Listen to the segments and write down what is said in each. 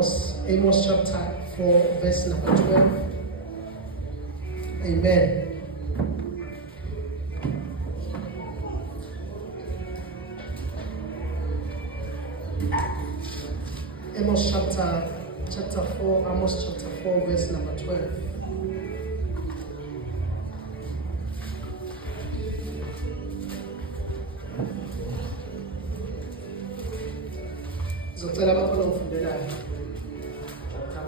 Amos chapter 4, verse number 12. Amen. Amos chapter 4, verse number 12. Zocela abafana ufundelayo.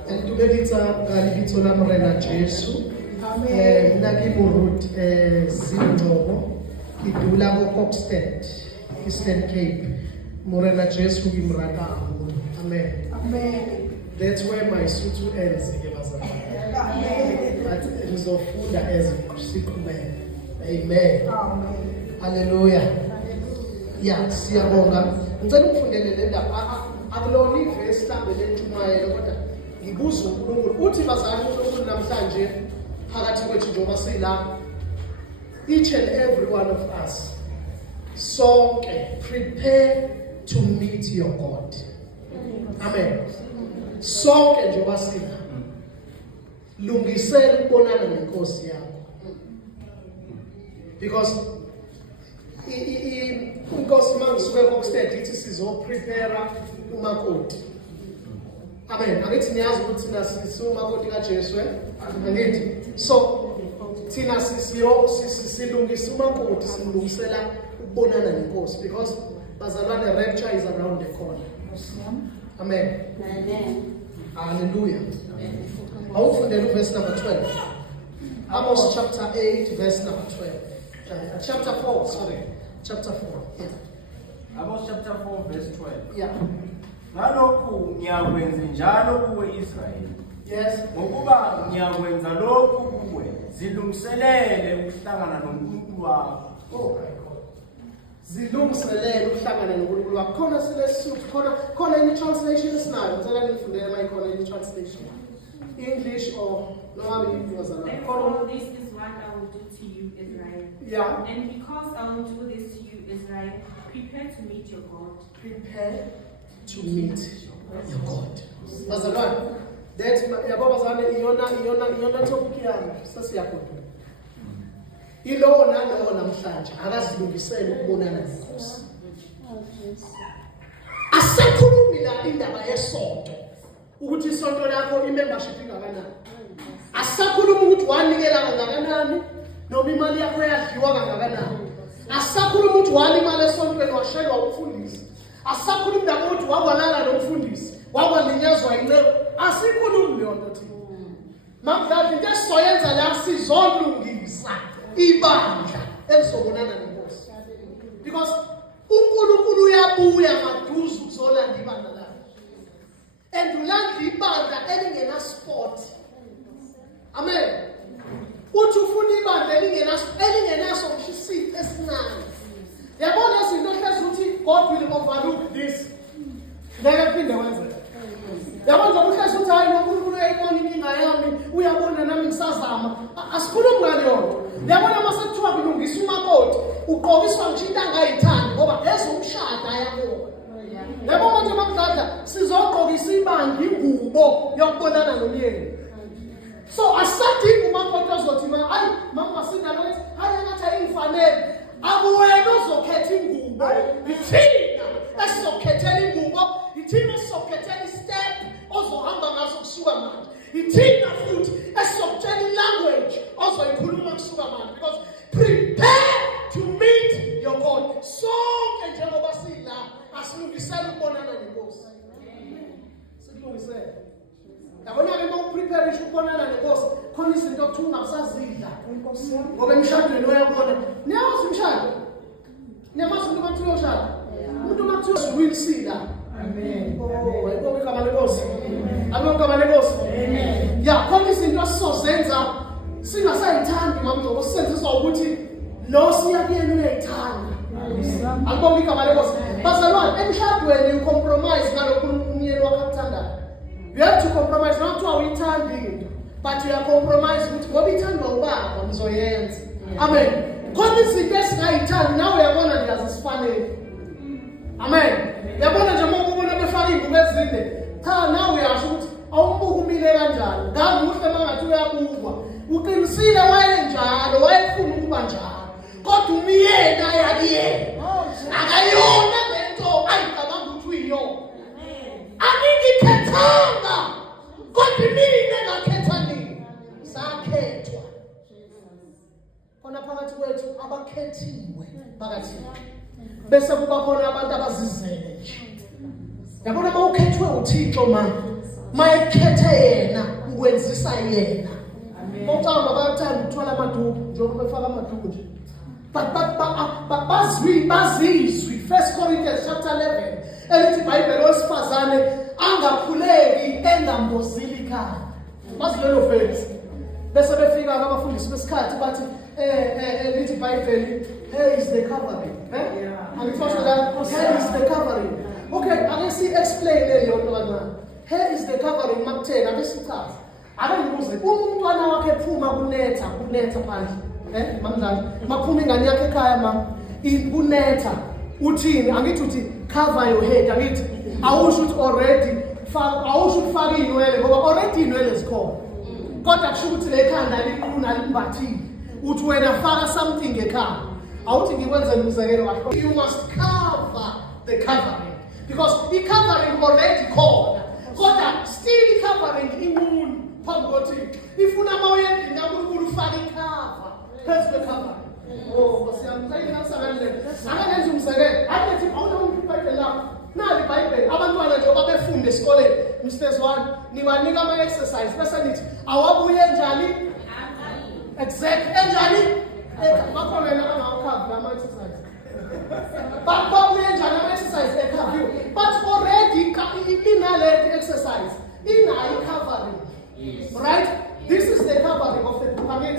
Entubelitsa galibitso la morena Jesu. Mina ke Burut Zingcobo idula ko Coxted, Eastern Cape. Morena Jesu imrata. Amen. Amen. That's where my sutu ends. But ngizofunda as Sikhume. Amen. Amen. Hallelujah. Yeah, siyabonga. Ngicela ukufundele le ndaba. Akulona ivesi mhlambe lentshumayelo kodwa ngibuza uNkulunkulu uthi bazali uNkulunkulu namhlanje phakathi kwethu njengoba sila each and every one of us sonke prepare to meet your God. Amen. Sonke njengoba sila lungisela ukubonana nenkosi yakho. Because inkosi mangisuke kokusted ithi sizoprepare umakoti. Amen. Angithi niyazi ukuthi thina sisumakoti kaJesu angithi. So thina silungisa umakoti simlungisela ukubonana nenkosi because bazalwane rapture is around the corner. Amen. Amen. Hallelujah. Awufundele verse number 12. Amos chapter 8 verse number 12. Chapter 4, sorry. Chapter 4. Yeah. Amos chapter 4 verse 12. Yeah. Ngalokhu ngiyakwenza njalo kuwe Israyeli. Yes. Ngokuba ngiyakwenza lokhu kuwe zilungiselele ukuhlangana noNkulunkulu wakho. Oh my God. Zilungiselele ukuhlangana noNkulunkulu wakho. Khona silesuthu, khona any translation isinayo. Ngicela nifundele mayikhona any translation. English or noma yizizana. Therefore, this is what I will do to you, Israel. Yeah. And because I will do this to you, Israel, prepare to meet your God. Prepare to meet your God. Bazalwane, that yabo bazalwane iyona topic yami sesiyakhona. Ilowo nalowo namhlanje akazilungisele ukubonana nenkosi. Asakhulumi la indaba yesonto ukuthi isonto lakho imembership ingakanani. Asakhuluma ukuthi wanikela kangakanani noma imali yakho yadliwa kangakanani. Asakhuluma ukuthi walimala esontweni washelwa umfundisi. Asakhuluma indaba ukuthi wakwalala nomfundisi, wakwalinyazwa inceku. Asikhulumi leyo nto thina. Manje into esizoyenza la sizolungisa ibandla elizobonana nenkosi. Because uNkulunkulu uyabuya maduze ukuzolanda ibandla lakhe. And ulanda ibandla elingena sport. Amen. Uthi ufuna ibandla elingenaso ngisisithi esincane. Yabona izinto ehlezi uthi God will overlook this. Ngeke phinde wenze. Yabona uhlezi uthi hayi uNkulunkulu uyayibona inkinga yami, uyabona nami ngisazama. Asikhulumi ngaleyo. Yabona mase kuthiwa kulungisa umakoti, uqokiswa ngisho angayithandi ngoba ezomshada yakho. Yabona manje makudla sizoqokisa ibandla ingubo yokubonana nomyeni. So asadinga umakoti ozothi hayi mama sindalo ethi hayi ngathi ayingifanele. Akuwena ozokhetha ingubo. Ithina esizokhethela ingubo, ithina esizokhethela istep ozohamba ngaso kusuka manje. Ithina futhi esizokutshela ilanguage ozoyikhuluma kusuka manje because prepare to meet your God. Sonke njengoba sila asilungisele ukubonana nenkosi. Silungisele. Yabona ke mawuprepare ukubonana nenkosi khona izinto okuthi ungasazidla inkosi yami ngoba emshadweni uyabona niyazi umshado niyamazi umuntu mathi uyoshada umuntu mathi uyosuwilisila. Amen. Oh ayibona igama lenkosi. Amen. Igama lenkosi. Amen. Ya khona izinto sizozenza singasayithandi mama ngoba sisenziswa ukuthi lo siyakuyena uyayithanda. Ayibona igama lenkosi. Bazalwane emshadweni ucompromise ngalokho umyeni wakho akuthandayo. You have to compromise, not to our intending, but you are compromised with what we turn over. Amen. God is the best night time. Now we are going to do this funny. Amen. We are going to do more funny. Now we are abakhethiwe phakathi bese kuba khona abantu abazizele nje. Yabona mawukhethwe uThixo mayekhethe yena ukwenzisa yena. Mawucanga bayathanda ukuthola amaduku njengoba befaka amaduku nje. But bazizwi 1 Corinthians chapter 11 elithi iBhayibheli owesifazane angakhuleki engambozili ikhaya. Bazi lelo verse. Bese befika abafundisi besikhathi bathi lithi iBhayibheli hair is the covering. Angithola la hair is the covering. Okay, ake si explain leyo nto kancane. Hair is the covering makuthena ake sichaze. Ake ngibuze umntwana wakhe ephuma kunetha phandle. Mamdlala maphuma ingane yakhe ekhaya kunetha uthini angithi uthi cover your head angithi awusho uthi already awusho ukufaka inwele ngoba already inwele zikhona kodwa kusho ukuthi le khanda liqhuna limbathile uthi wena faka something ekhaya awuthi ngikwenze umzekelo kahle you must cover the covering because the covering already khona kodwa still covering inkulu phambi kothi ifuna mawuyendini kaNkulunkulu ufaka icover phezu kwecover. Oh, siyamtshela nasakanle akangenza umzekelo athi awunamuntu iBhayibheli lapho nali iBhayibheli abantwana nje obabefunde esikoleni Mr. Swan niwanika ama-exercise bese nithi awabuye njani exact enjani bakhona yena angawakhavi ama-exercise babuye njani ama-exercise ekhaviwe but already inaleti exercise inayo i-covering right. This is the covering of the pyramid.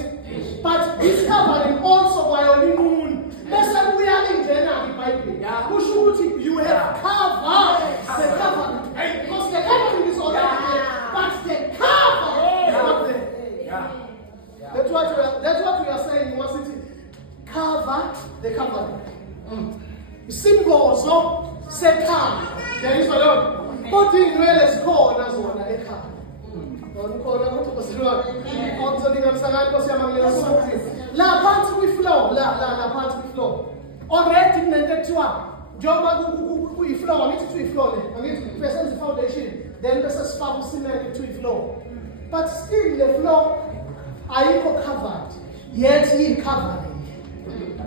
But this covering also by only moon. Bese kuyalingena iBhayibheli. Kusho ukuthi you have covered the covering. Because the covering is already there. But the cover is not there. That's what we are saying in one city. Cover the covering. Symbols of Satan. There is a lot. But in where is God as one cover. La phansi kwi-floor la phansi kwi-floor already kunento ekuthiwa njengoba kuyi-floor angithi kuthiwa i-floor le angithi besenza i-foundation then bese sifaka usimende kuthiwa i-floor but still the floor ayikho covered yet iyi-covering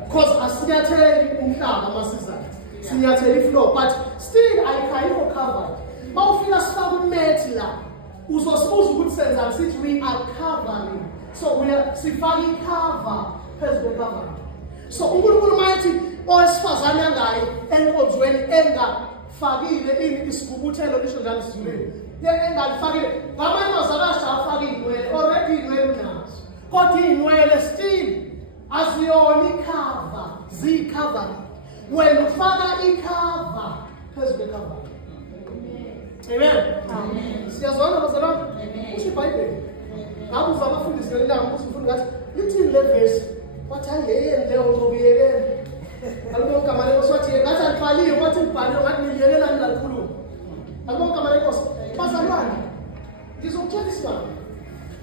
because asinyatheli umhlaba masizayo sinyathela i-floor but still ayikho covered mawufika sifaka umethi la uzosibuza ukuthi senza sithi we are covering so we are sifaka i-cover phezu kwe-covering so uNkulunkulu mayethi owesifazane angayi enkonzweni engafakile isigubuthelo lisho njalo sizulwini engalifakile ngamantozi akasha afake iy'nwele already iy'nwele unazo kodwa iy'nwele still aziyona i-cover ziyi-covering wena ufaka i-cover phezu kwe-covering. Amen. Siyazwana bazalwane. Kusho iBhayibheli. Ngabe uva abafundisi ngelanga ukuthi mfundi ngathi lithini le verse? Wathi ayeyeni leyo ngokuyekela. Alibona igama lenkosi wathi ngathi alibhaliwe wathi ngibhaliwe ngathi ngiyekelani lakhuluma. Alibona igama lenkosi. Bazalwane. Ngizokutshela isibanga.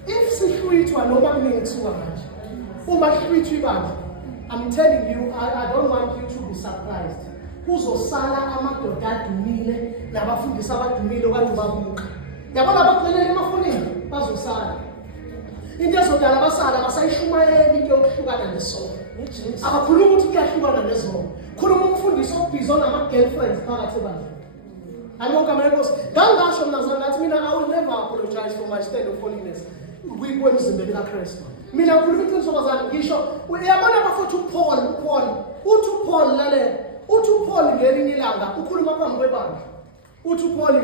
If sihlwithwa noma kungethiwa manje. Uma hlwithwa ibandla. I'm telling you I don't want you to be surprised. Kuzosala amadoda adumile nabafundisi abadumile okanye babuka yabona abakulelela emafonini bazosala into ezodala abasala basayishumayeli into yokuhlukana nesono abakhuluma ukuthi kuyahlukana nezono khuluma umfundisi obhizo nama-girlfriends phakathi ebandleni alibonke amanenkosi ngangasho mnazana ngathi mina I will never apologize for my stand of holiness kwemzimbeni kaKristu mina ngikhuluma iqiniso bazana ngisho uyabona abafuthi uthi uPaul lalela uthi uPaul ngelinye ilanga ukhuluma phambi kwebandla uthi uPaul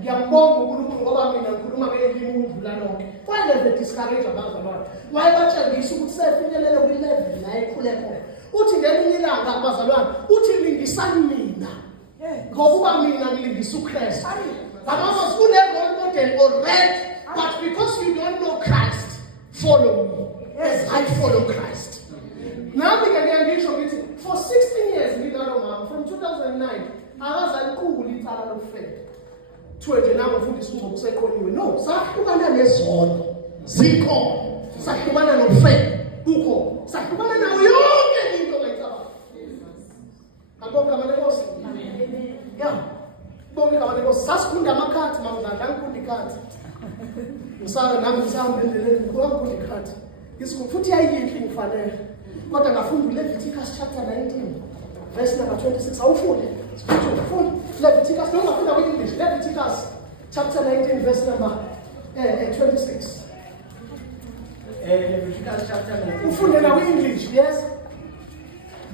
ngiyambonga uNkulunkulu ngoba mina ngikhuluma ngelimi ukudlula lonke wayele discourage abazalwane wayebatshengisa ukuthi sefinyelele kwi-level la ekhule khona uthi ngelinye ilanga abazalwane uthi lingisani mina ngokuba mina ngilingisa uKristu abazos kune-role model already but because you don't know Christ follow me as I follow Christ. Nami ke ngisho ngithi for 16 years ngidlalo mama from 2009 akazaliqhubula icala lokufela thiwe nje nami mfundisi uzokuseqoniwe no sahlukana nezono zikhona sahlukana nokufela ukho sahlukana nayo yonke into ngayicabanga akukho amanenkosi ya bonke amanenkosi sasifunda amakhathi mama ngangifunda ikhathi ngisaka nami ngisambe endleleni ngifunda ikhathi futhi ayiyinhle ngifanele Kodwa ngafunda Leviticus chapter 19 verse number 26. Awufunde. Funda Leviticus noma ungafunda kwi-English. Leviticus chapter 19 verse number 26. Leviticus chapter 19. Ufunde na kwi-English, yes?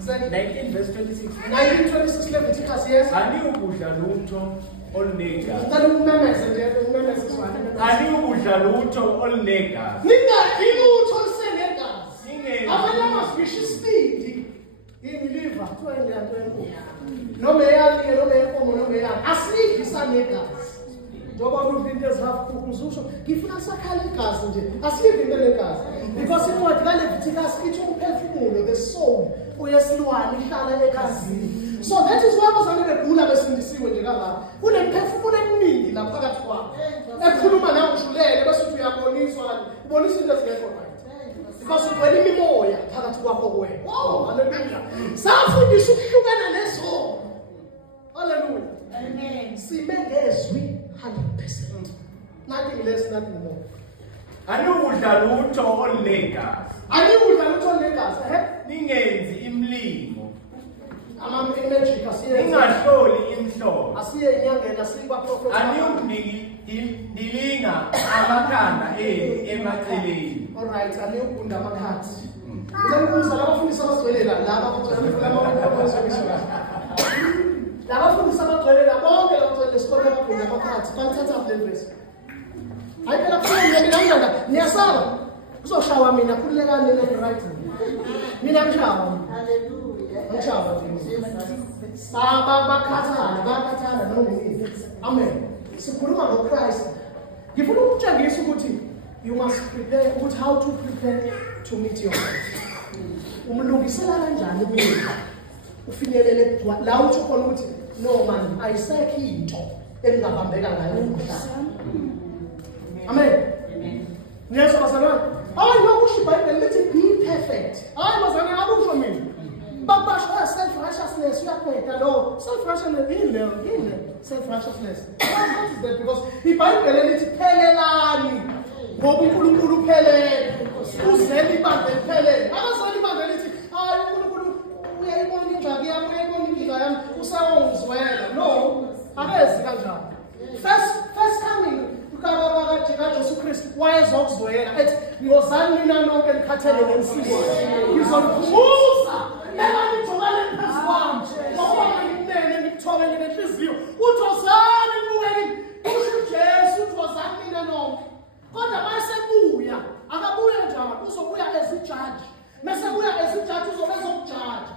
19 verse 26. 19:26 Leviticus, yes? Aniyukudla lutho olunegazi. Ngicela ukumemeze nje, umemeze isibani. Aniyukudla lutho olunegazi. Ningadli lutho olusenegazi. Ningenzi. Abanye amafisha isibindi. Yini liva? Kuthiwa yini leyanto yenkukhu? Noma eyali-ke, noma yenkomo, noma eyali. Asidli sanegazi. Njengoba kudla into ezihafukhukhu uzusho, ngifuna sakhala igazi nje. Asidli into enegazi. Because incwadi kaLeviticus ithi umphefumulo, the soul, uyesilwane ihlala egazini. So that is why abazali begula besindisiwe nje kangaka. Kunemphefumulo eminingi la phakathi kwabo. Ekhuluma nawe ujulele bese uthi uyaboniswa, ubonisa into ezingekho right. Because ugcwele imimoya phakathi kwakho kuwena. Wow, hallelujah. Safundiswa ukuhlukana nezono. Hallelujah. Amen. Sibe ngezwi 100%. Nothing less, nothing more. Aniyukudla lutho olunegazi. Aniyudla lutho olunegazi, Ningenzi imlimo. Ama-magic asiye. Ningahloli imhlobo. Asiye enyangeni, asiye kwa-prophet. Aniyukundilinga amakhanda emaceleni. Alright, aniyugunda amakhathi. Ngicela ukubuza labafundisi abagcwele la, laba abafundisi abagcwele la, bonke abagcwele lesikole abagunda amakhathi. Balithatha kule verse. Hayi phela kufanele mina niyasaba. Uzoshawa mina khululekani right. Mina ngishawa. Hallelujah. Ngishawa nje. Bakhathana noma yini. Amen. Sikhuluma ngoChrist. Ngifuna ukutshengisa ukuthi you must prepare, ukuthi how to prepare to meet your God. Umlungisela kanjani umuntu? Ufinyelele la uthi khona ukuthi no man, ayisekho into engabambeka ngayo umhlaba. Amen. Niyazwa bazalwane? Hayi nokusho iBhayibheli lithi be perfect. Hayi bazalwane akusho mina. Babasho self-righteousness uyaqeda lo. Self-righteousness yini? Self-righteousness. What is that? Because iBhayibheli lithi phelelani. Ngoba uNkulunkulu uphelele. Uzele ibandla liphelele. Abazali ibandla lithi hayi uNkulunkulu uyayibona ingxaki yami, uyayibona inkinga yami, usawongizwela. No, akezi kanjalo. First coming kaJesu Kristu wayezokuzwela ethi ngiyozani nina nonke nikhathele nensizwa ngizonikhumuza ekanijokele phezu kwami ngoba ngikunene ngikuthobe ngenhliziyo uthozani nibukeni kusho uJesu uthozani nina nonke kodwa mayesebuya akabuye njalo uzobuya ezijaji mesebuya ezijaji uzobe ezokujaja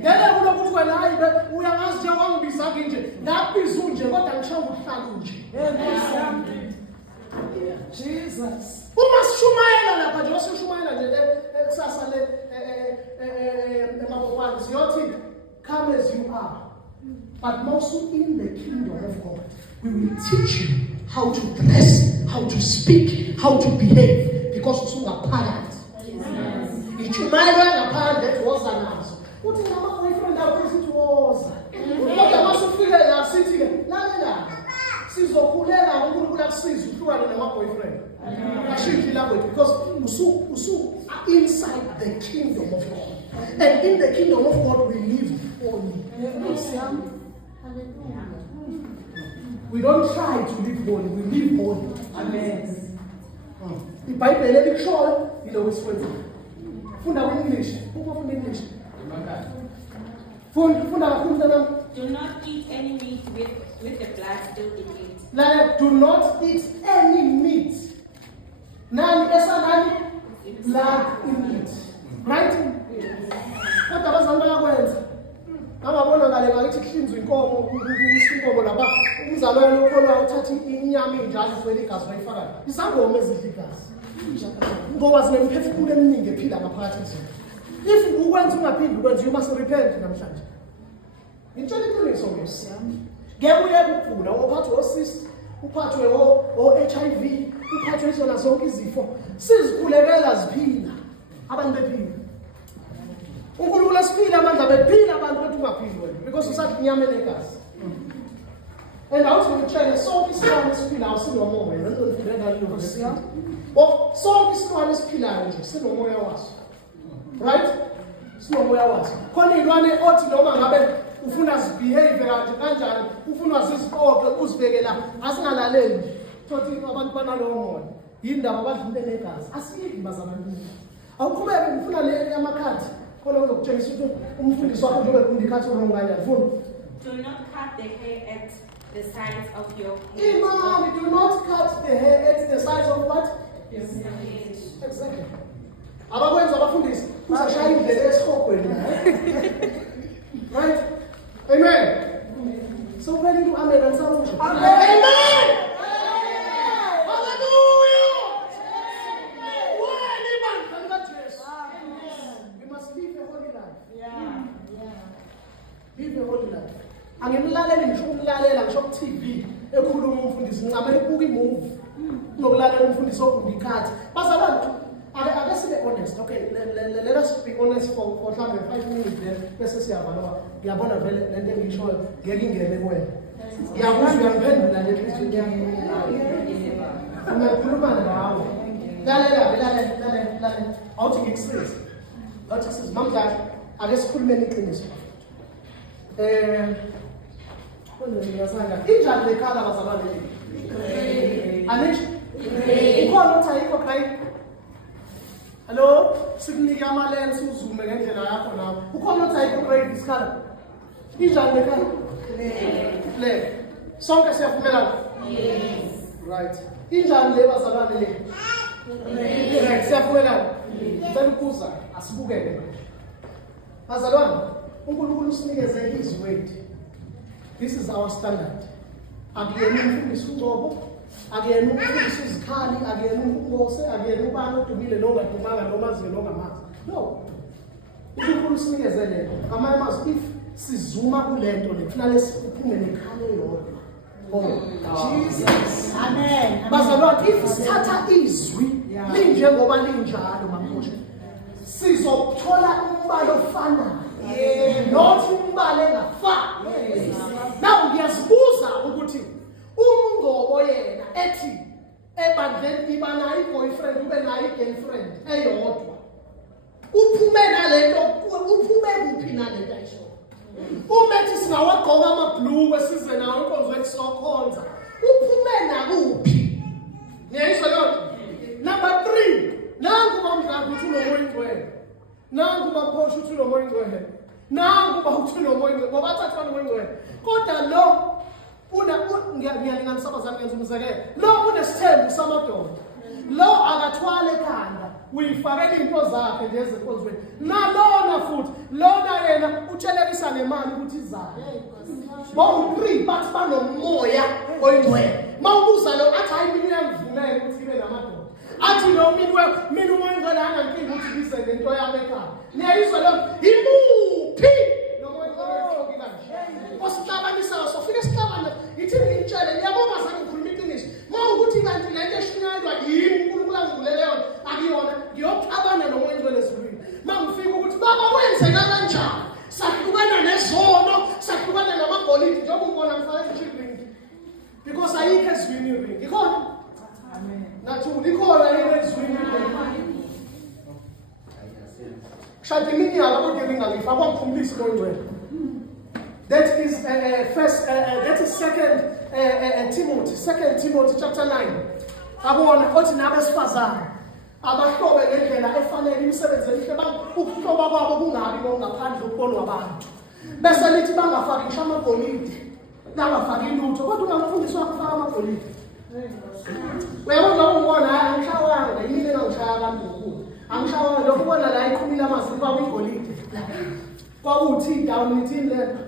ngeke kulokuthi wena hayi uyangazi nje wangibiza nje ngakubiza unje kodwa ngisho ukuhlala unje Jesus. Uma sishumayela lapha nje osishumayela nje kusasa le emabokwane siyothi come as you are. But also in the kingdom of God, we will teach you how to dress, how to speak, how to behave because usungaphakathi. Ichumayela ngaphandle woza nazo. Uthi ngama boyfriend akho sithi woza. Kodwa masufike la sithi ke lalela. Sizokhulela uNkulunkulu akusiza uhlukane nama-boyfriend. Ashintshi language because usu inside the kingdom of God. And in the kingdom of God we live holy. We don't try to live holy, we live holy. Amen. IBhayibheli elikushoyo yilo wesifundisa. Funda kwi-English. Funda English. Funda kakhulu mntanami. Do not eat any meat with the blood still in it. Like, do not eat any meat. Nani esanani? Blood in it. Right? Kodwa abazali bayakwenza. Angabona ngale ngathi kuhlinzwa inkomo, inkomo lapha. Umzalwane ukholwa uthatha inyama injalo ufela igazi wayifaka. Isangoma ezidla igazi. Ngoba sinemphefumulo eminingi ephila ngaphakathi kwezona. If ukwenza ungaphindi ukwenza you must repent namhlanje. Ngitshela iqiniso ngesiyami. Ngeke uye ukugula, uphathwe o-cyst, uphathwe o-HIV, uphathwe izona zonke izifo. Sizikhulekela ziphila. Abantu bephila. uNkulunkulu asiphila amandla bephila abantu bethu ungaphili wena because usathi inyama enegazi. And I was going to tell you, sonke isilwane esiphilayo sinomoya. Ngizofundela lo. Sonke isilwane esiphilayo nje sinomoya waso. Right? sinomoya waso. Khona izilwane othi noma ngabe ufuna zibehave kanjani, ufuna zizixoxe uzibeke la, asingalaleli. Thothi abantu banalowo moya. Yindaba abadlule negazi. Asiyiki bazabantu. Awuqhubeke ngifuna le yamakhadi. Khona uzokutshengisa ukuthi umfundisi wakho njengoba undikhathi urongayo ufuna. Do not cut the hair at the sides of your Imam, do not cut the hair at the sides of what? head. Exactly. Abakwenza abafundisi uzashaya indlela esihogweni. Right? Amen. So when you amen and sound. Amen. Hallelujah. We must live a holy life. Live a holy life. Angimlaleli ngisho umlalela ngisho ku TV ekhuluma umfundisi ngicamela ukubuka imovie nokulalela umfundisi okundikhathi bazalwane ake sibe honest. Okay, let us be honest for 5 minutes then bese siyavalwa. Ngiyabona vele lento engishoyo ngeke ingene kuwena. Ngiyakuzwa uyangiphendula le nto ngikhuluma nawe. Lalela awuthi ngikusize. Ngathi siz mamdla ake sikhulumeni iqiniso. Injani lekhala bazalwane? Anish? Ukhona uthi ayikho cry? Hello? Sikunike ama-lens uzume ngendlela yakho nawe. Ukhona uthi ayikho cry isikhala? Injani lekhala? Clear. Sonke siyavumelana? Yes. Right. Injani le bazalwane le? Right, siyavumelana? Ngicela ukubuza asibukele. Bazalwane, uNkulunkulu usinikeze his word. This is our standard. Akuyena umfundisi uNgcobo, akuyena umfundisi uZikhali, akuyena uNkose, akuyena ubani odumile nongadumanga nomaziyo nongamazi. No. uNkulunkulu usinikeze lento. Ngamanye amazwi if sizuma kulento le kufanele siphume nekhale yodwa. Oh, Jesus. Amen. Bazalwane, if sithatha izwi linjengoba linjalo mamosha, sizothola umbalo ofanayo. Not umbalo engafani. Now ngiyazibuza ukuthi uNgcobo yena ethi ebandleni iba nayo boyfriend ube nayo girlfriend eyodwa. Uphume nalento, uphume kuphi nalento ayisho. Umethi singawagqoka amabhlukwe size nawo inkonzo esokhonza. Uphume nakuphi? Ngiyayizwa lokho. Number 3, nangu bamdlala ukuthi unomoya ingcwele. Nangu baphosha ukuthi unomoya ingcwele. Nangu bawuthi unomoya ingcwele. Ngoba bathatha unomoya ingcwele. Kodwa lo ngiyalinganisa abazali ngenza umzekelo. Lo unesithembu samadoda. Lo akathwale ekhanda. Uyifakela into zakhe nje ezikhonzweni. Nalona futhi, lona yena utshelekisa nemali ukuthi izayo. Bawu3 bathi banomoya oyingcwele. Mawubuza lo athi hayi mina uyangivumela ukuthi ibe namadoda. Athi lo mina umoya ingcwele angankingi ukuthi ngize lento yami ekhaya. Niyayizwa lo imuphi nomoya ingcwele kanje. Osixabanisa sofika sihlabana ithi ngitshele ngiyabonga zami ngikhuluma iqiniso. Mawukuthi kanti lento eshunyayelwa yimi uNkulunkulu angivulele yona akuyona ngiyoxabana nomoya ingcwele ezulwini. Mangifika ukuthi baba kwenzeka kanjani? Sahlukana nezono, sahlukana namagolide njengoba ubona ngifake i-ring. Because ayikho ezwini ring. Ikhona? Amen. Nathi ulikhona yini ezwini ring? Shadi iminyaka kodwa ngingalifa kwamphumulisi loNgcwele. That is that is second Timothy chapter 9. Abona othi nabesifazane abahlobe ngendlela efanele imisebenzi emihle ukuhloba kwabo kungabi ngaphandle ukubonwa abantu. Bese lithi bangafaki ngisho amagolide, bangafaki lutho, kodwa ungafundiswa ukufaka amagolide. Uyabona ungibona angishawanga yini engangishaya kanti angishawanga lokho ubona la iqhumile amazipha kwigolide. Kwawuthi down nithini lento.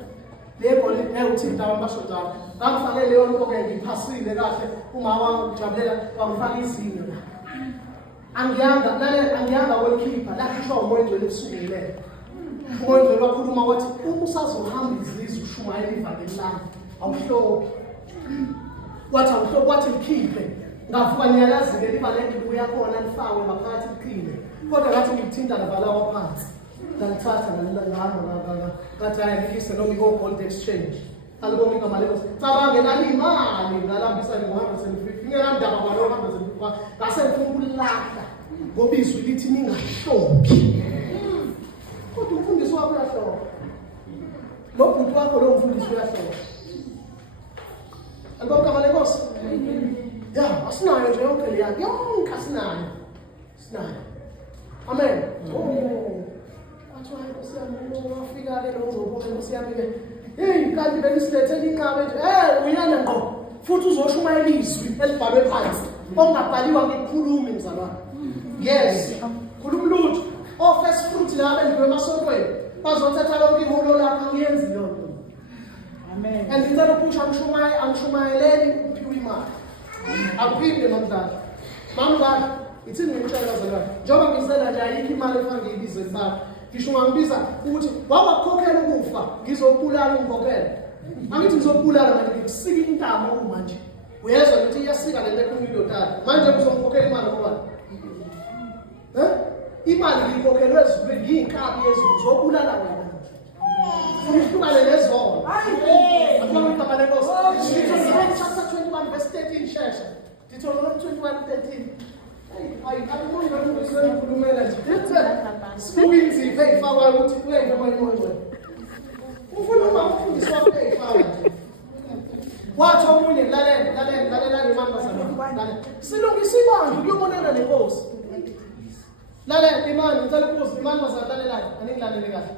Le golide uthi down basho down. Ngafake leyo nto ke ngiphasile kahle umama ujabulela wangifaka izinyo la. Angiyanga welkeeper la kusho umoya ingcwele usungile. Umoya ingcwele wakhuluma wathi usazohamba izizwe ushumayela ivangeli lami awuhlophi. Wathi awuhlophi wathi likhiphe. Ngavuka niyalazi ke liba lento uyakhona lifakwe maphakathi liqine. Kodwa ngathi ngithinta lavala waphansi. Ngalithatha ngalo ngathi ayikise noma i-gold exchange. Alibonga igama lenkosi. Cabange nali imali ngalambisa ngohamba senifika. Ngingelandaba kwalo hamba senifika. Ngase ngifuna ukulahla. Ngoba izwi lithi ningahlophi. Kodwa umfundisi wakho uyahlola. Lo bhuti wakho lo mfundisi uyahlola. Angikho Nkosi. Ya, asinayo nje yonke le yakhe. Yonke asinayo. Sinayo. Amen. Athi hayi Nkosi yami wafika ke lo uzobona Nkosi yami ke. Hey, kanti bengisilethele inqaba nje. Uyana ngqo. Futhi uzoshumayela izwi elibhalwe phansi. Ongabhaliwa ngekhulumi mzalwane. Yes. Khuluma lutho. First fruit la benziwe emasontweni. Bazothatha lonke iholo lakho ngiyenzi lokho. Amen. And ngicela ukusho angishumayeleni uphiwe imali. Akuphinde nomdlalo. Mamdlalo, ithini ngicela bazalwane. Njengoba ngisela nje ayikho imali efana ngiyibize imali. Ngisho ngambiza ukuthi wawakukhokhela ukufa, ngizokubulala ungikhokhela. Angithi ngizokubulala manje ngikusika intamo manje. Uyezwa ukuthi iyasika lento ekhulumile manje uzongikhokhela imali ngoba. Imali ngiyikhokhela ezulwini ngiyinkabi yezulu zokubulala wena. Uhlukane nezolo. Akubona igama leNkosi. Chapter 21 verse 13 shesha. Deuteronomy 21:13. Hayi akubona ukuthi ukhulumela nje. Sibuyizi ifakwa ukuthi wena noma imoyo. Ufuna umfundisi wakho efaka nje. Wathi omunye lalela ngemali basana. Silungisa ibandla kuyobonana neNkosi. Lalela imani ngicela ukubuza imani bazalalela aningilalele kahle.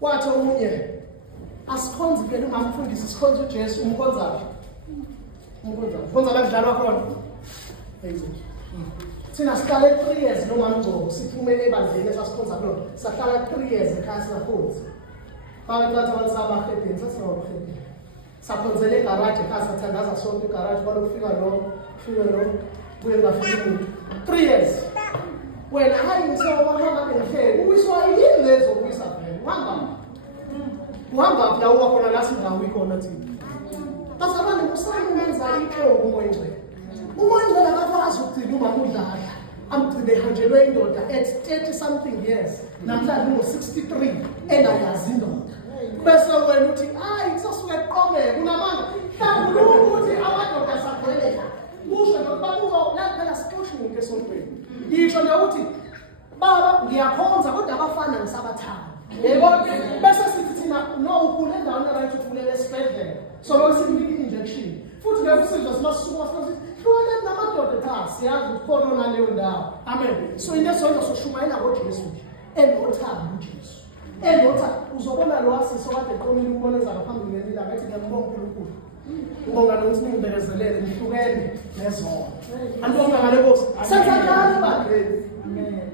Wathi omunye asikhonze ke noma umfundisi sikhonze uJesu umkhonzapi? Umkhonza la kudlalwa khona. Sina sihlale 3 years noma Mngcobo siphumele ebandleni esasikhonza kulona. Sahlala 3 years ekhaya sakhonza. Babantu abasabahedeni sasawahedeni. Sakhonzele egarage ekhaya sathandaza sonke egarage balokufika lo kuye ngafika umuntu. 3 years. Wena hayi ngisoba hamba ngehlelo. Uyiswa yini lezo kuyisa phela. Uhamba la ukhona la sindawo ikhona thina. Basabane kusani umenza into umoya ngcwele. Umoya ngcwele akakwazi ukugcina uma udlala. Amgcine hanjelwe indoda at 30 something years. Namhlanje ngo63 engayazi indoda. Bese wena uthi hayi kusasuka eqomeke kunamanga. Mhlawumbe ukuthi amadoda sagcwele. Musho nokuba uzolala sixoxe umuntu esontweni. Ngisho nokuthi baba ngiyakhonza kodwa abafana ngisabathanda. Yebo bese sithi thina no ukule endaweni abayithi ukulele esibhedlela. So lo sinika injection. Futhi ngekusizwa simasukuma sithi hlole namadoda cha siyazi ukukhona ona leyo ndawo. Amen. So into esonto soshumayela ngoJesu nje. Enothando uJesu. Enotha uzobona lo wasisi okade eqomile ukuboneza ngaphambili ngelila ngathi ngiyambonga uNkulunkulu. Ngibonga nokuthi ngingibekezelele ngihlukene nezona. Andibonga ngale Nkosi. Senza njalo bandleni.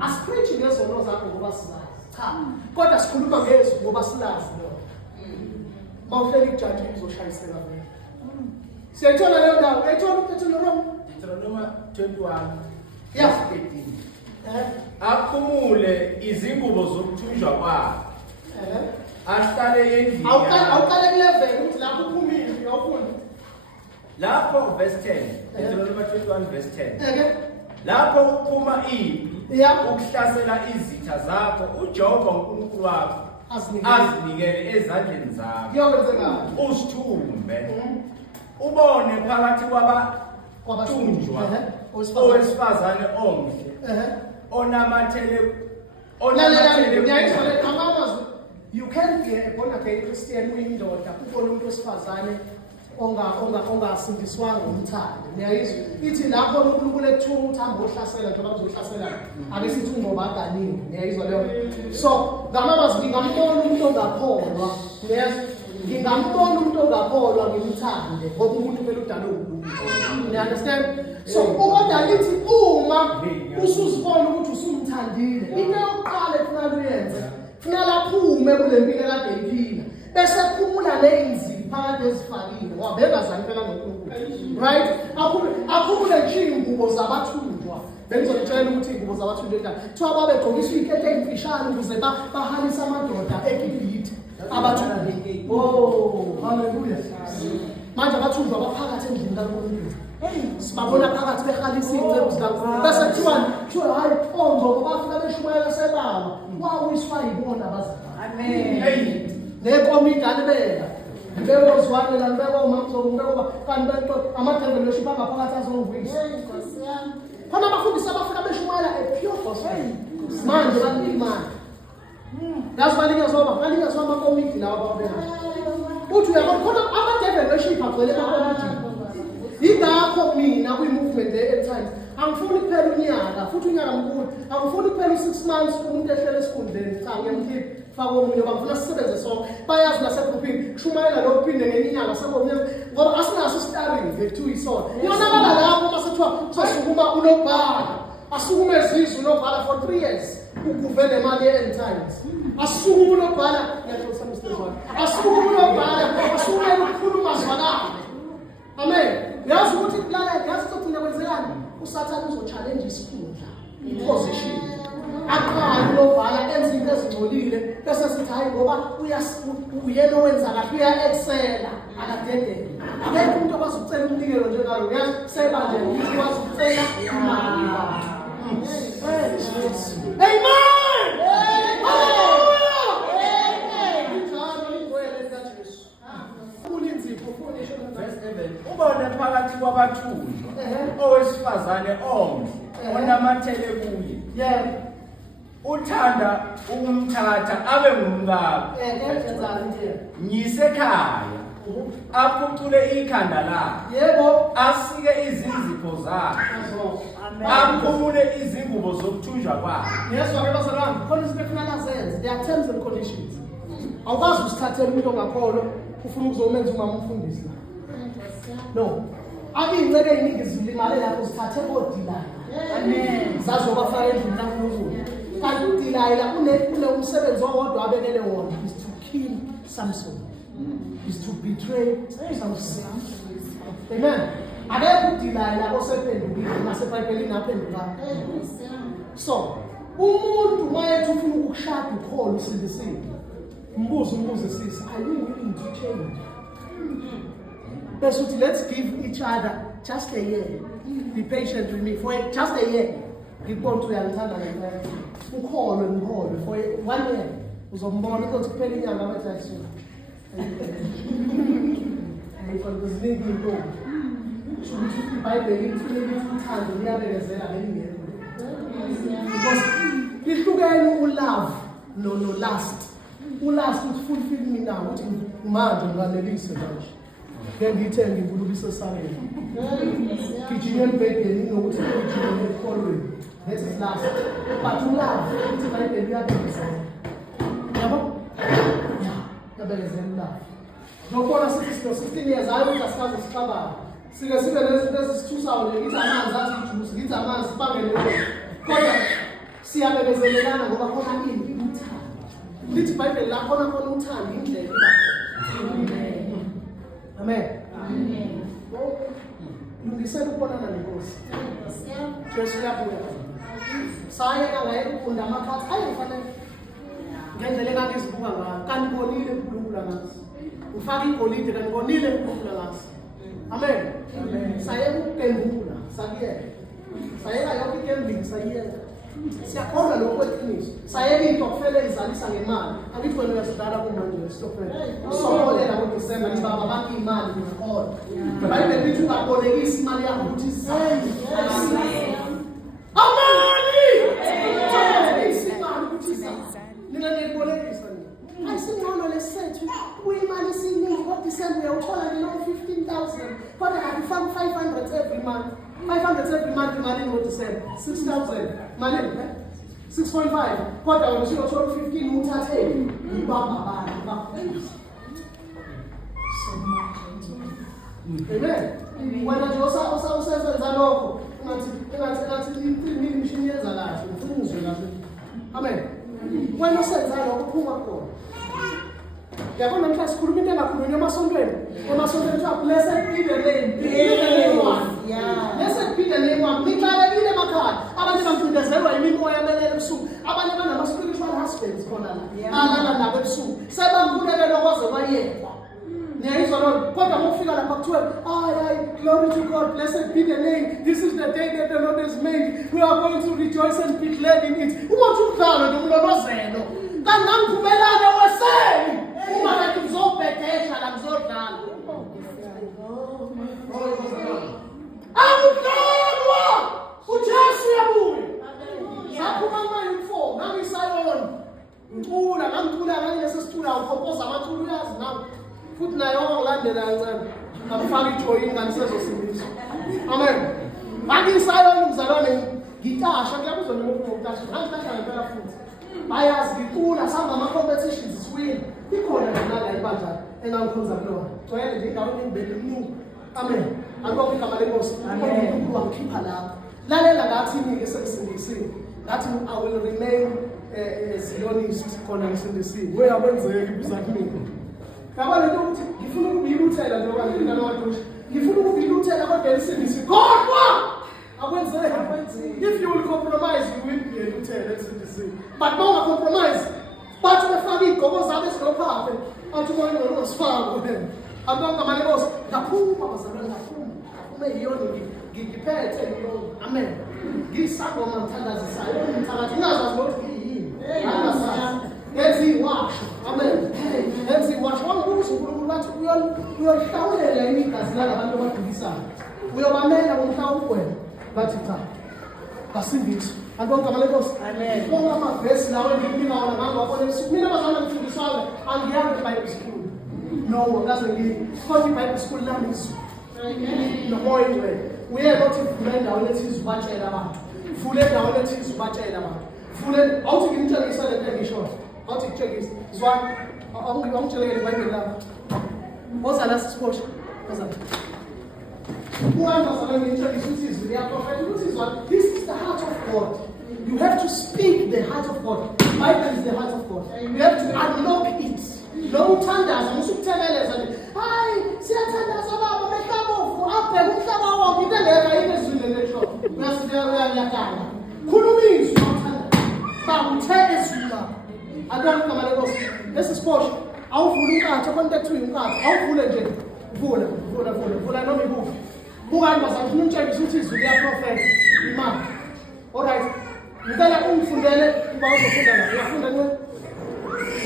Asipreach ngezono zakho ngoba sizazi. Cha. Kodwa sikhuluma ngezwi ngoba silazi lo. Mawuhleli ijaji uzoshayisela wena. Siyayithola leyo ndawo. Uyayithola uPetronome? Deuteronomy 21 Yeah. 13. Akhumule izingubo zokuthunjwa kwakhe. Ahlale endlini. Awuqale ku-11 ukuthi lapho uphumile uyawufunda. Lapho verse 10. Deuteronomy 21 verse 10. Eke. Lapho uphuma impi Yeah. ukuhlasela izitha zakho uJehova uNkulunkulu wakho azinikele ezandleni zakho. Kuyokwenzekani? Usithumbe. Ubone phakathi kwabathunjwa owesifazane omhle. Onamathele Ngiyayizwa amazwi. You can't be a born again Christian uyindoda kubona umuntu wesifazane ongasindiswanga umthando. Ngiyayizwa ithi lapho uNkulunkulu ekuthuma uthando ohlasela njengoba uzohlasela ake sithi ngoba aganiwe. Ngiyayizwa leyo. So ngamazwi ngingambona umuntu ongakholwa. Ngingambona umuntu ongakholwa ngimthande ngoba umuntu phela udalwe uNkulunkulu. You understand? So kodwa lithi uma usuzibona ukuthi usumthandile into yokuqala ekufanele uyenze kufanele aphume kule mpilo kade eyiphila bese aphumula lezi phakathi ezifakile wabeka zampela noNkulunkulu. Right? Aphumule nje ingubo zabathunjwa. Bengizokutshela ukuthi ingubo zabathunjwa kuthiwa babegqokiswa ikete emfishane ukuze bahalise amadoda eGibhithe abathunjwa. Oh, hallelujah. Manje abathunjwa baphakathi endlini kaNkulunkulu. Sibabona phakathi behalisa izingcezu zikaNkulunkulu. Bese kuthiwa hayi ongo bafika beshumayela sebawa. Wawiswa yibona abazali. Amen. Nekomiti alibeka. Ngibezwane la ngibeka uMamthoko ngibeka kanti bento amadevil loshipa ngaphakathi azongwisa. Khona abafundisi abafika beshumayela pure gospel. Manje bathi imani. That's why balinga zoba komiti lawa babena. Uthi uyabona khona ama-devil worship agcwele emakomiti. Yingakho mina kwi-movement le-end times angifuni kuphela unyaka futhi unyaka mkhulu angifuni kuphela u-6 months umuntu ehlele esikhundleni cha ngiyamkhipha faka omunye bangifuna sisebenze sonke bayazi nasegruphini kushumayela lokuphinde ngenye inyanga sekomunye ngoba asinaso i-starring kuthiwa isona iyonakala lapho uma sethiwa sosukuma unobhala asukume ezizwe unobhala for 3 years ukuve nemali ye-end times asukume unobhala asukume unobhala asukume ukukhuluma zwakale amen. Yazi ukuthi kulala yazi sokugcina kwenzekani usathana uzo-challenge isikhundla i-position aqala lobhala enza into ezingcolile bese sithi hayi ngoba uyena owenza kahle uya-excela akadedele akekho umuntu okwazi ukucela umnikelo njengalo uyazi seba nje ukuthi ukwazi ukucela imali amen. Ubone phakathi kwabathunjwa owesifazane omhle onamathele kuye uthanda ukumthatha abe ngumkakho nyise ekhaya aphucule ikhanda lakhe asike izinzipho zakhe aphumule izingubo zokuthunjwa kwakhe. Yezwa-ke bazalwane khona izinto efuneka azenze. There are terms and conditions. Awukwazi usithathela umuntu ongakholwa ufuna ukuzomenza umama umfundisi la. No. Iy'nceke ey'ningi zilimale lapho zithathe odilaya. Amen. Zazobafaka endlini lankulunkulu. Kanti udilayela umsebenzi owodwa abekele wona is to kill Samson. Is to betray Samson. Amen. Akekho udilayela osephendukile nasebhayibhelini aphendukanga. So, umuntu mayethi ufuna ukushada ukholo usindisile. Mbuze sisi, are you willing to change? Bese uthi let's give each other just a year. Be patient with me for just a year. Ngibona ukuthi uyangithanda ngempela. Ukholwe for 1 year. Uzombona ukuthi kuphela inyanga abathi ayisona. Ayikho into. Ukuthi iBhayibheli ithi uthando liyabekezela ngengekho. Because lihlukene ulove no lust. Ulust ukuthi fulfill me now ukuthi manje nganelise manje. Ngithe ngivulukise sareni. Gijima embhedeni inokuthi ugijime ekholweni. This is last. But ulove ukuthi iBhayibheli liyabekezela. Yabo? Yeah, liyabekezela ulove. Nokona sithi 16 years hayi ukuthi asikaze sixabana. Sike sibe lezinto ezisithusayo ngithi amanzi athi ijuice ngithi amanzi sibangele kodwa siyabekezelelana ngoba khona ini uthando. Lithi iBhayibheli la khona uthando indlela amen. Amen. Lungisela ukubonana nenkosi. Jesu uyabuya. Saye kangaye ukufunda amakhathi ayifanele. Ngendlela engangizibuka ngayo. Kanibonile uNkulunkulu ngazi. Ufaka igolide kanibonile uNkulunkulu ngazi. Amen. Amen. Saye ukupembula sakuyela. Sayeka yonke igambling sayiyela. Siyakholwa lokho kweqiniso. Sayeka into kufanele izalisa ngemali. Angithi wena uyasidala kumanje stopela. Usokolela ngoDisemba niba abantu imali ngikholwa. iBhayibheli lithi ungabolekisa imali yakho ukuthi izenze. Amen. Isimali ukuthi izenze. Nina nibolekisa nina. Ayisingcono lesethu kuyimali siningi ngoDisemba uyawuthola nina 15,000 kodwa akufaka 500 every month. 500 every month imali ngoDisemba 6,000 mali 6.5 kodwa wena usuyothola 15 uthathele ubamba abantu bakhulisa. Amen. Wena nje usesenza lokho ungathi imishini yenza kahle ufuna uzwe kahle. Amen. Wena usenza lokho uphuma khona. Yabona mhla sikhuluma into engakhulunywa emasontweni. Emasontweni kuthiwa blessed be the name one. Yeah. Blessed be the name one. Nixakekile emakhaya. Abanye bamcindezelwa yimimoya emelele ebusuku. Abanye banama-spiritual husbands khona la. Alala nabo ebusuku. Sebamkhulekela kwaze kwayekwa. Niyayizwa loo kodwa mokufika lapha kuthiwe glory to God, blessed be the name. This is the day that the Lord has made. We are going to rejoice and be glad in it. Umothi umdlalo nomlolozelo. Kanti nangiphumelane weseli. Uma kanti ngizobhedesha la ngizodlala. Akudlalwa! UJesu uyabuya. Saphuma ama-uniform, nangisayoni. bangijoyini nganisezosindiswa. Amen. Bangisayo umzalwane ngitasha kuyabuza noma ukutasha. Angitasha ngempela futhi. Bayazi ngicula sihamba ama-competitions siwina. Ikhona nala ibandla engangikhonza kulona. Joyele nje indawo engibele mnuku. Amen. Akubonga igama lenkosi. uNkulunkulu wangikhipha lapha. Lalela ngathi ngike sengisindisiwe. Ngathi I will remain a Zionist khona ngisindisiwe. Uyakwenzeka ibiza kimi. Ngabona into ukuthi ngifuna ukuyiluthela njengoba ngingana wadusha. Ngifuna ukuyiluthela kodwa elisindisiwe. Kodwa akwenzeka. If you will compromise, you will be a luthela elisindisiwe. But don't compromise. Bathi befaka iy'gqoko zabo ezinophape. Athi umoya ungasifaka wena. Akubonga manje Nkosi. Ngaphuma bazalwane ngaphuma. Uma yiyona ngiphethe yiyona. Amen. Ngisangoma ngithandazisayo. Ngithandaza ngingazazi ukuthi yini. Angasazi. Ngenzi washo. Amen. Ngenzi washo. Wangibuza uNkulunkulu bathi uyolihlawulela yini igazi lalabantu abadukisayo. Uyobamela ngomhlawumbe. Bathi cha. Kasindiswa. Akubonga manje Nkosi. Amen. Bonga amavesi lawo engikunika wona manje wabona ebusuku. Mina bazalwane ngifundiswayo angiyazi eBible school. No, ngaze ngikhona iBible school lami izwi. Nomoya ingcwele. Uye lothi vula endaweni ethize ubatshela abantu. Vula endaweni ethize ubatshela abantu. Vula awuthi ngimtshengisa lento engisho. Awuthi ngitshengisa. Zwani awungitsheleke iBible lapha. Ozala sisiphosha. Ozala. Uhambe zalwane ngitshengisa ukuthi izwi liyaprofeta ukuthi izwi this is the heart of God. You have to speak the heart of God. Bible is the heart of God. You have to unlock it. Lo uthandaza musukuthemeleza nje. Hayi, siyathandaza baba behlabovu abheke umhlaba wonke into engeka yini ezwini lesho. Uyasiyakala. Khuluma izwi uthandaza. Bawuthe ezwini lakho. Akubona igama lenkosi. Lesisiphosho awuvula inkatha konke ekuthiwa inkatha. Awuvule nje. Vula noma ikuphi. Bukani bazafuna ukutshengisa ukuthi izwi liyaprofeta. Imali. Alright. Ngicela ungifundele uba uzofunda la. Uyafunda nje?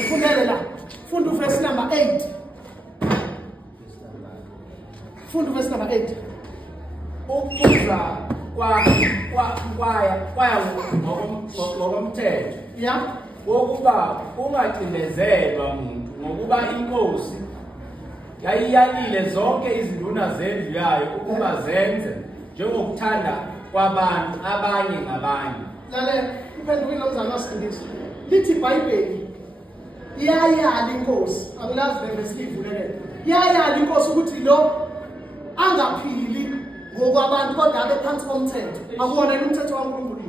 Ufundele la. Funda verse number 8. Funda verse number 8. Ukubuza kwaya ngokomthetho. Yeah. Wokuba ungacindezelwa umuntu ngokuba inkosi yayiyalile zonke izinduna zendlu yayo ukuba zenze njengokuthanda kwabantu abanye ngabanye. Lalela uphendukile nomzana wasindisa. Lithi iBhayibheli iyayala inkosi. Angulazi verse livulele. Iyayala inkosi ukuthi lo angaphili ngokwabantu kodwa abe phansi komthetho. Akuwona umthetho kaNkulunkulu.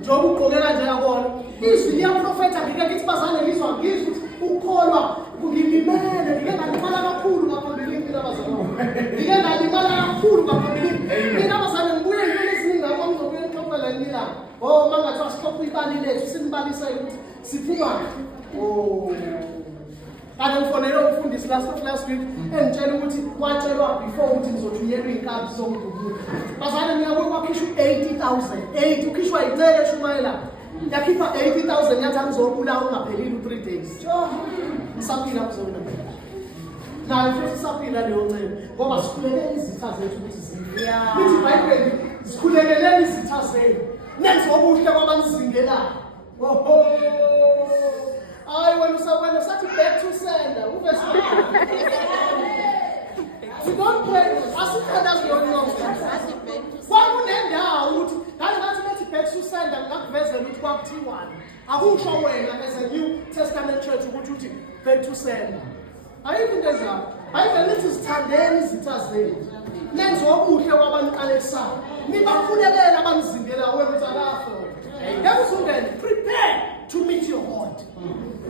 Njengoba ugqoke kanje yakona. Izwi liyaprofeta ngike ngithi bazane ngizwa ukuthi ukukholwa kungilimele ngike ngalimala kakhulu ngaphambili mina bazane. Ngike ngalimala kakhulu ngaphambili. Mina bazane ngibuye into eziningi ngakho ngizobuye ngixoxela yini la. Oh mangathi asixoxe ibali lethu simbalisa ukuthi siphuma. Oh. Kanti ngifonele umfundisi last week engitshela ukuthi watshelwa before ukuthi ngizothunyelwa inkabi zonke. Bazane ngiyabuye kwakhishwa 80,000. Ukhishwa icele shumayela. Yakhipha 80,000 yathi angizobula ungaphelile 3 days. Ngisaphila kuzona. Nayo futhi sisaphila leyo ncebo ngoba sikhulekele izitha zethu ukuthi zife. Lithi iBhayibheli sikhulekele izitha zethu. Nenze okuhle kwabanizingelayo. Oho. Hayi wena usathi back to sender. Uvese. You don't pray. Asithandazi yonke. Kwakunendawo ukuthi ngathi back to sender ngakuvezela ukuthi kwakuthiwani. Akusho wena as a New Testament church ukuthi back to sender. Ayikho into enjalo. Ayivele lithi sithandeni izitha zenu. Nenze okuhle kwabaniqalekisayo. Nibakhulekela abanizingela wena utsalafu. Yakuzungene prepare to meet your God.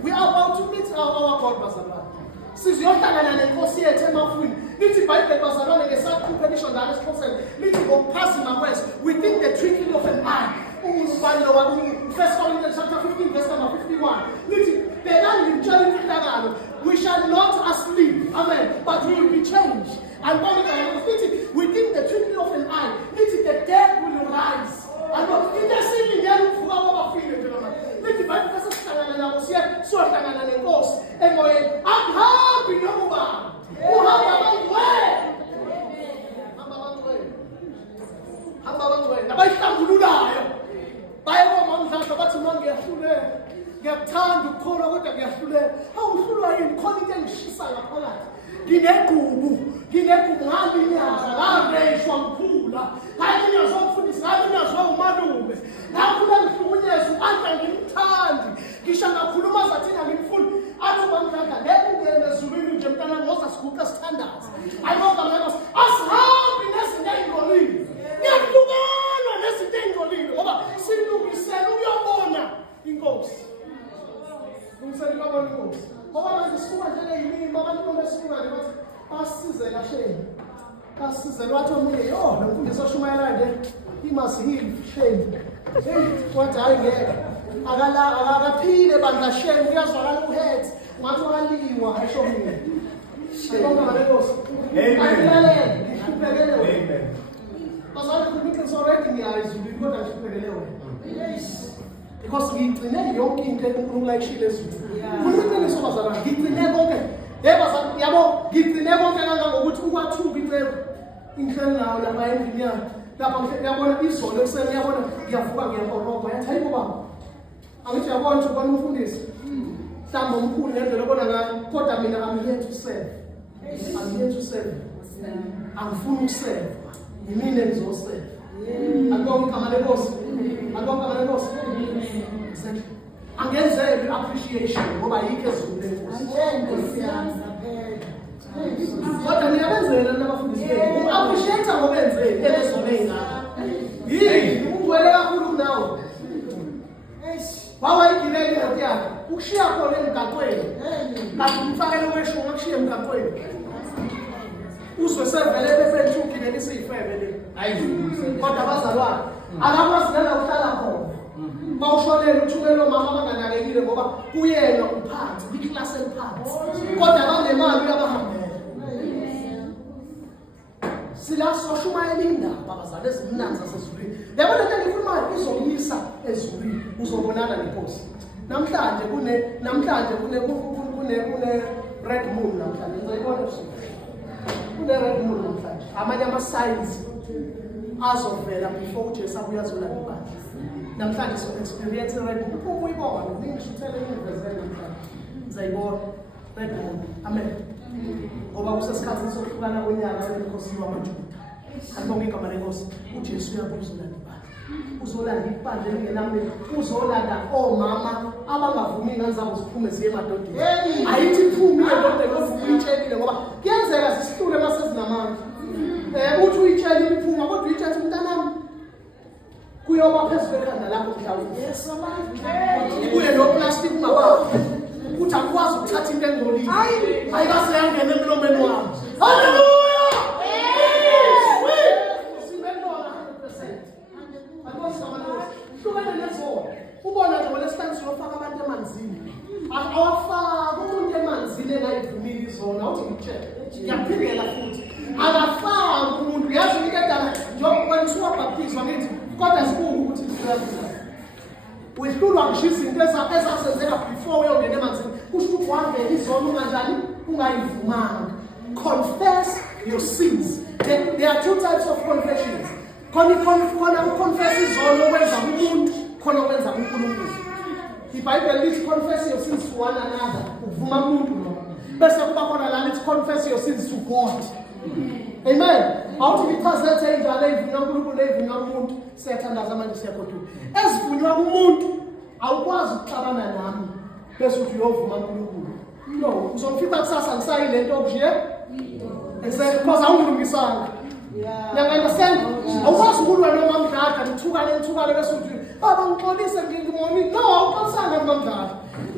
We are about to meet our God bazalwane. Siziyohlangana nenkosi yethu emafwini. Lithi iBhayibheli bazalwane ngesakhupha elisho ngalo esiXhoseni. Lithi ngokuphazima kwethu within the twinkling of an eye. Ubani lo wa 1 Corinthians chapter 15 verse number 51. Lithi bhekani ngimtshela imfihlakalo. We shall not sleep. Amen. But we will be changed. And when it within the twinkling of an eye, lithi the dead will rise. And into sini ngeke uvuka kwabafile nje mama. Lithi iBhayibheli sesihlangana nabo siyohlangana nenkosi emoyeni. Akuhambi nokuba. Uhamba abangcwele. Hamba abangcwele. Abayihlambululayo. Bayabona umdlalo bathi manje ngiyahlulela. Ngiyakuthanda ukukholwa kodwa ngiyahlulela. Awuhlulwa yini khona into engishisa ngaphakathi. Nginegubu nginegumami inyaza ngareshwa mkhula ngalinyazwa umfundisi ngalinyazwa umalume ngakhula ngihlukunyezwa u-anta ngimthandi ngisho ngakhuluma zathina ngimfuni athi bamdlanga ngeke ungene ezulwini nje mntanami ngoza siguqa sithandaza ayinogamekos asihambi nezinto ey'ngcolile ngiyahlukana nezinto ey'ngcolile ngoba silungisele ukuyobona inkosi lungisele ukuyobona inkosi ngoba manje sisuka njengeyimima abantu besifungane bathi basize kahleni basizele wathi omunye yo lo mfundisi oshumayelayo nje he must heal shame wathi hayi ngeke akakaphile bandla shame uyazwakala uhead ngathi waliwa ayisho mina sibonga ngalenkosi ayilalele ngihluphekele wena bazali kuthi sorry ngiyayizulu kodwa ngihluphekele wena because ngigcine yonke into enkulunkulu ayishilo ezulu kuliqiniso bazalwane ngigcine konke yabo ngigcine konke kangangokuthi ukwathuka icebo inhlelo nawo lapha endlini yakhe lapha ngiyabona izolo ekuseni ngiyabona ngiyavuka ngiyakoroba yathi hayi baba angithi yabona ukuthi ubona umfundisi mhlawumbe omkhulu ngendlela obona ngayo kodwa mina I'm here to serve angifuni ukuseva yimina engizoseva akubonga igama lenkosi angenzeli appreciation ngoba yikho ezulu lenkosi kodwa niyabenzela nabafundisi benu uappreciate ngoba enzeli elezona ey'ngaka yini ungcwele kakhulu kunawe wawayigibele imoto yakhe ukushiya khona emgaqweni kanti umfakele wesho ungakushiya emgaqweni uzwe sevele befethu ugibele isiyifebe le kodwa abazalwane akakwazi nala uhlala khona bawushonela uthumela omama abanganakekile ngoba kuyena uphansi kwiklasi eliphansi kodwa abanemali uyabahambela silasoshumayela indaba abazali ezimnandi zasezulwini yabo lento engiyikhulumayo izomisa ezulwini uzobonana nenkosi namhlanje kune red moon namhlanje ngizayibona ebusuku kune red moon namhlanje amanye ama-signs azovela before ujesu abuya azolanda ibandla namhlanje so-experience red moon uphuma uyibone ningishuthele inivezele namhlanje ngizayibona red moon amen ngoba kusesikhathini sokuhlukana kwenyanga enkosini wamajuda alibonge igama lenkosi ujesu uyabuya uzolanda ibandla uzolanda ibandla elingenameli uzolanda omama abangavumi ingane zabo ziphume ziye emadodeni ayithi iphume edodeni ovuka uyitshelile ngoba kuyenzeka zisihlule masezinamandla uthi uyitshelile iphuma kodwa uyitshethe umntanami kuyoba phezu kwekhanda lakho mhlawumbe ibuye noplastic ungababa uthi akwazi ukuthatha into engcolile ayikase yangena emlomeni wami haleluya ubona nje ngolesihlanu siyofaka abantu emanzini awafaka umuntu emanzini engayivumile izona uthi ngitshele ngiyaphindela futhi akafaka umuntu yazi ngedala njengoba siwabhaptizwa ngithi kodwa sibuka ukuthi siyazula wehlulwa ngisho izinto ezasenzeka before uyongena emanzini kusho ukuthi wangena izona unganjani ungayivumanga confess your sins. There are two types of confessions. Khona uconfess izono okwenza umuntu khona okwenza uNkulunkulu. iBhayibheli lithi confess your sins to one another uvuma umuntu lo bese kuba khona la lithi confess your sins to God. Amen. Awuthi ngithazethe indlela evunywa uNkulunkulu evunywa umuntu siyathandaza manje siyakhothuka. Ezivunywa umuntu awukwazi ukuxabana nami bese uthi uyovuma uNkulunkulu. No, uzomfika kusasa ngisayilento obje because awungilungisanga. Yeah. Understand? Awukwazi ukulwa noma mdlaka nithukane bese uthi baba ngixolise ngingimoni. No, awuqalisanga nomdlaka.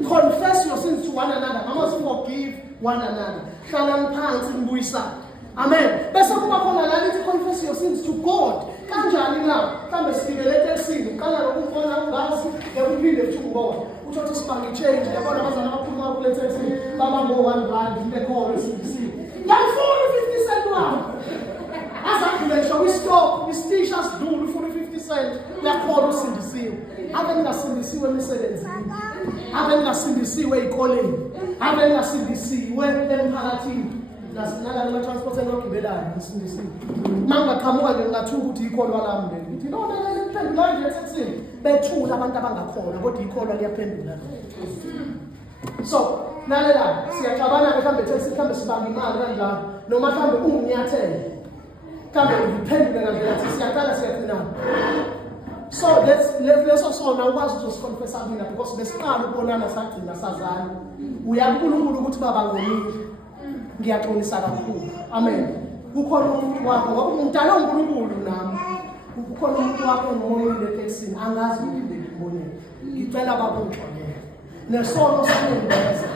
Confess your sins to one another. I must forgive one another. Hlala phansi nibuyisana. Amen. Bese kuba khona la lithi confess your sins to God. Kanjani na? Mhlambe sifikelele esini, uqala lokubona ungazi, ngekuphinde futhi ubone. Uthothi sibangi change, yabona abazana abakhuluma kule text, baba ngo1 rand bekhona esindisiwe. Ngiyafuna 50 cent wami. Azakhule ngisho kwi-stop, istisha sidlula ufuna 50 cent. Uyakhona usindisiwe. Ave ningasindisiwe emisebenzini. Ave ningasindisiwe ezikoleni. Ave ningasindisiwe emphakathini. Nasinala nama transport engogibelayo ngisindisiwe. Mangaqhamuka nje ngathuka ukuthi ikholwa lami leli. Ngithi no liphendula nje ethethini. Bethula abantu abangakhona kodwa ikholwa liyaphendula. So lalela siyacabana mhlawumbe mhlawumbe sibanga imali kanjalo noma mhlawumbe unginyathele kambe ngiphendule ngandlela siyaqala siyagcina. So leso sona ukwazi ukusiconfessa mina because besiqala ukubonana sagcina sazana uyakuNkulunkulu ukuthi baba ngomini ngiyaxolisa kakhulu. Amen. Kukhona umuntu wakho ngoba umntana uNkulunkulu nami kukhona umuntu wakho emoyeni leteksini angazi ukuthi ngibone ngicela babungxolele nesono sanembeza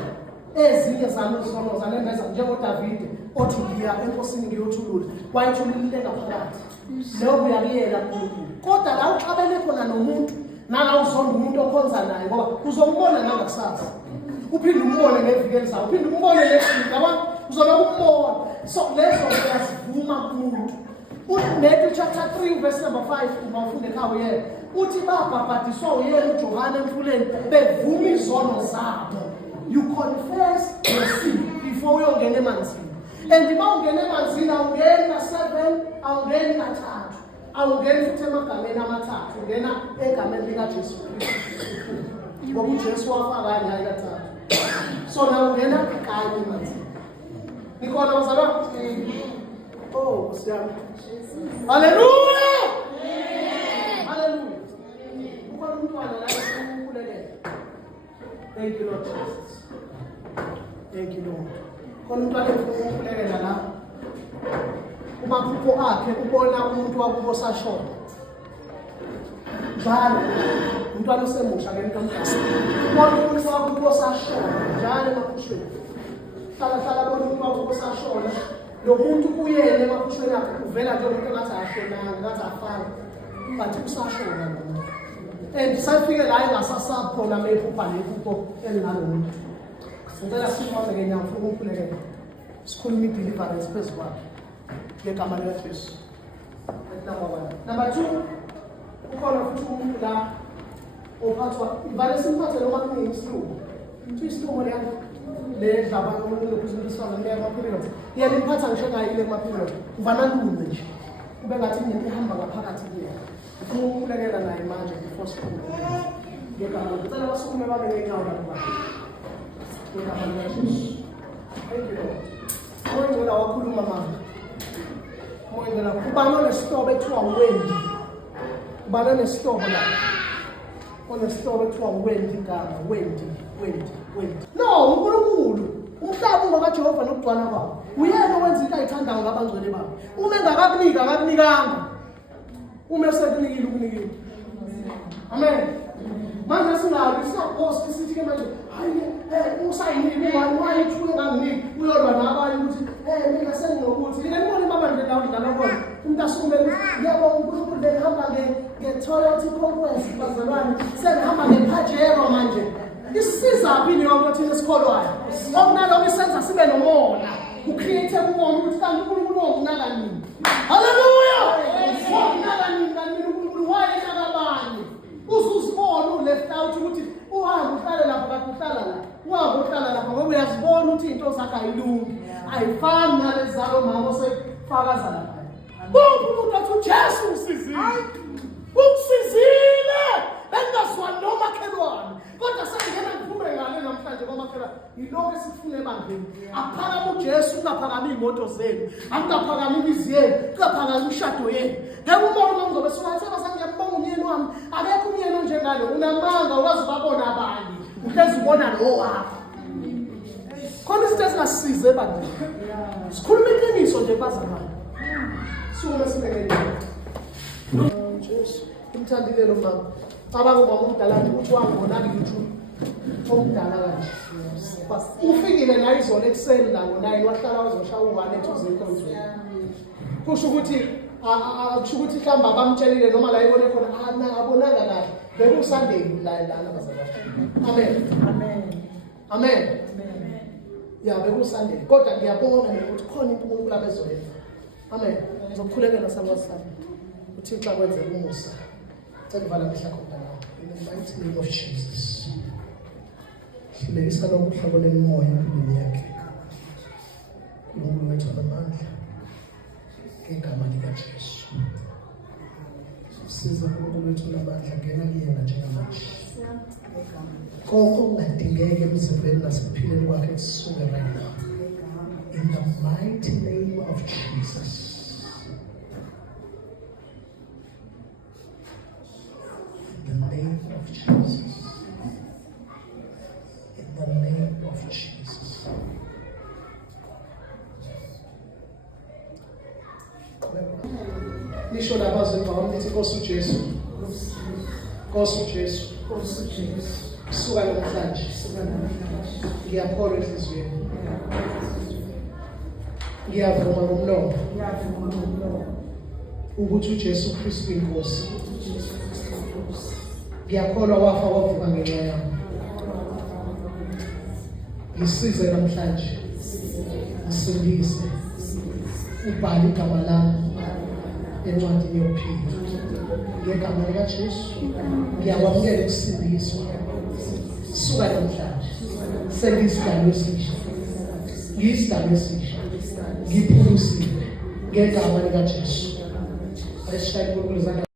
ezinye zanosono zanembeza njengoDavide othi ngiya enkosini ngiyothulula wayethulile ngaphakathi leyo uyakuyela uNkulunkulu kodwa la uxabene khona nomuntu nala uzonda umuntu okhonza naye ngoba uzombona nangakusasa uphinde umbone ngeviki elizayo uphinde umbone lesifika abantu uzobe umbona. So lezo uyazivuma kumuntu. Matthew chapter 3 verse number 5 ubafunde ekhaya yena uthi babhabhadiswa uyena uJohane emfuleni bevuma izono zabo. You confess your sin before uyongena emanzini. And uma ungena emanzini awungeni na 7 awungeni na 3 awungeni futhi emagameni amathathu ungena egameni likaJesu Kristu. Ngoba uJesu wafaka kanye kathathu. So na ungena kanye emanzini. Nikhona bazalwane? Oh, siyami. Hallelujah! Hallelujah. Ukhona umntwana la ukhulekela. Thank you Lord Jesus. Thank you Lord. Khona umntwana ukhulekela la. Umaphupho akhe ubona umuntu wakubo sashona. Njalo umntwana usemusha ke ntombi. Ubona umuntu wakubo sashona njalo emaphushweni. Hlala bona umuntu wakubo sashona. Lo muntu kuyena emaphushweni akhe uvela nje umuntu engathi ashonanga ngathi afana. Bathi usashona lo muntu. And sayifike la engasasapho khona mephupha lephupho elinalomuntu. Ngicela sikhona ke nyamfuka ukukhulekela. Sikhuluma ideliverance phezulu kwakhe. Ngegama likaJesu. Number 2 ukhona futhi umuntu la ophathwa ivale simphathe noma kunesilumo. Isilumo le dlaba umuntu lokuzimisana ngiyamaphilelo. Iyaliphatha ngisho ngayile emaphilelo. Uvana lume nje. Kube ngathi into ihamba ngaphakathi kuye. Ufuna ukukhulekela naye manje before sikhulume. Ngegama ngicela basukume babe ngenyawo lapha. Ngegama likaJesu. Thank you Lord. Ngicela wakhuluma manje. Moyela kubana nesitobe ethiwa Wendi. Kubana nesitobe la. Onesitobe ethiwa Wendi igama Wendi. No, uNkulunkulu. Umhlaba ungakaJehova nokugcwala kwawo. Uyena owenza into ayithandayo ngabangcwele bakhe. Uma engakakunika akakunikanga. Uma esekunikile ukunikile. Amen. Manje singabi siyapost sithi ke manje hayi usayini wani thuke nganginiki uyolwa nabanye ukuthi mina senginokuthi yini ngibona imabandla la udlala khona umuntu asukume ukuthi yebo uNkulunkulu behamba nge-Toyota Conquest bazalwane sengihamba ngePajero manje isisiza phini yonke thina esikholwayo okunaloko isenza sibe nomona ucreate umona ukuthi kanti uNkulunkulu ungunaka nini. Hallelujah. Ungunaka nini kanti uNkulunkulu wayena kabani uzuzibona uleft out ukuthi uhambe uhlale lapha kanti uhlala la uhambe uhlala lapha ngoba uyazibona ukuthi into zakhe ayilungi ayifani nalezalo mama osefakaza lapha. Umuntu athi uJesu usizile ukusizile bengazwani nomakhelwane kodwa sengena ngiphume ngale namhlanje kwamakhelwane yiloko esifune ebandleni akuphakama uJesu kungaphakami imoto zenu akuphakami imizi yenu kungaphakami umshado yenu. Ngeke umbone ngizobe siwathi ngiyambonga umyeni wami akekho umyeni onjengalo unamanga uwazi babona abanye uhlezi ubona lo wakho khona izinto ezingasize ebandleni sikhuluma iqiniso nje bazalwane sume sibekele Jesu umthandile lo mama abangoma umdala ukuthi wangona ngithu omdala kanje ufikile la izolo ekseni la ngo9 wahlala uzoshaya u1 ethuze inkonzweni kusho ukuthi akusho ukuthi mhlamba bamtshelile noma la ibone khona abonanga kahle bekusandeni la bazalwane. Amen. Ya bekusandeni kodwa ngiyabona ukuthi khona into uNkulunkulu abezoyenza. Amen. Ngizokukhulekela sakwasami uThixo akwenze umusa. Cela mehla khona in the mighty name of Jesus. Silekisa lokuhlabo lemoya empilweni yakhe. uNkulunkulu wethu amandla ngegama likaJesu. siza uNkulunkulu wethu namandla ngena kuyena njengamanje. Konke okungadingeka emzimbeni nasekuphileni kwakhe kusuke right now. In the mighty name of Jesus. In the name of Jesus. In the name of Jesus. Nisho labazwe ngami nithi Nkosi uJesu. Nkosi uJesu. Kusuka namhlanje. Ngiyakholwa enhliziyweni. Ngiyavuma ngomlomo ukuthi uJesu Kristu inkosi. Ngiyakholwa wafa wavuka ngenxa yami. Ngisize namhlanje. Ngisindise. Ubhale igama lami encwadini yokuphila. Ngegama likaJesu ngiyakwamukela ukusindiswa. Suka namhlanje. Sengiyisidalwa esisha. Ngiyisidalwa esisha. Ngiphulusile ngegama likaJesu. Ayishayile uNkulunkulu